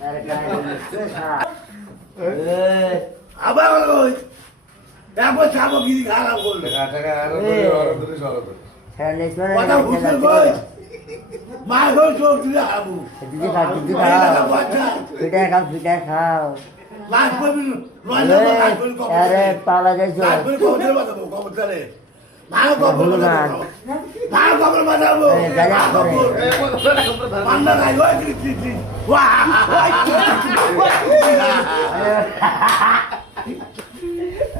अरे काय बोलतोय हा? আবার ওই একবার চাবো কি খারাপ বলবে Transfer কথা বুঝতে কই মা গো চোখ দিলে আবু দিদি খাও পিঠা খাও লাস্ট করবি রয়্যাল লাস্ট করবি अरे पाला जाइছো লাস্ট করবি কবুতর বাজাবো কবুতরে মা কবুতর বাজাবো মা কবুতর বাজাবো গাজা করে পান্না গাই ওই টি ওয়া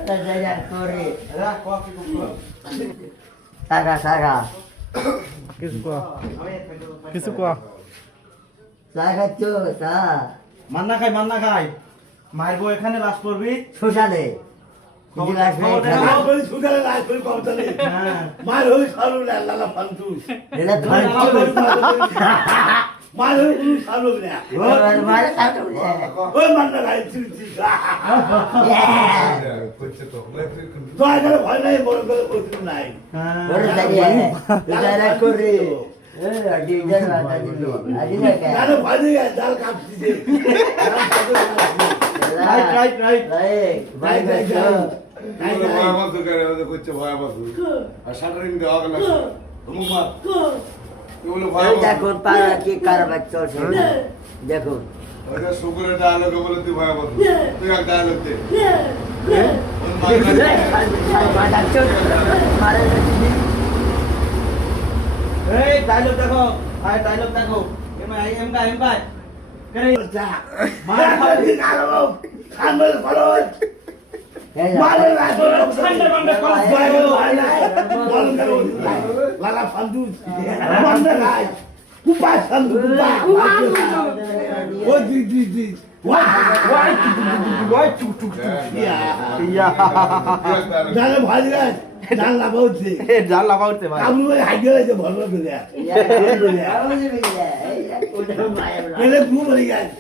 গাজা করে সাগা কিছু কোয়া সাগা চো সা মান্না খাই মায়ের বউ এখানে লাশ করবি সুশালে দিদি আসবে বলি সুগারে লাস্ট করবি কবুতরে মার হই সালু লালা ফান্তুস এলা ধর মার হই সালু না মারে কাটো ওই মান্না গাই টি তো আগে ভয় নাই বড় করে বলছিস নাই বড় দাঁড়িয়ে বিদায় করে ডিজাইন বাতা দিবি আজি না কে জানো ভয় নেই জাল কাটছি যে রাইট ভাই ভাই দেখুন পাড়া কি কারবার চলছে দেখুন শুকুরের ডায়লগ বলে তুই ভয় বল তুই এক ডায়লগ দে এই ডায়লগ দেখো ডায়লগ দেখো এম কাই করে মার খাবি কালো খানবল করো মারে রাখো ঠান্ডা বন্ধ করো ভয় নাই বল করো লালা ফান্তুস মান্না গাই কুপা সান্দু কুপা ও দি ওয়াই টুক ইয়া জানে ভয় নাই জান লাগাউছে জাল লাভা উঠতে ভাই কাবলু হাইগে হইছে ভরলো করে পেলে ঘুম হয়ে গেছে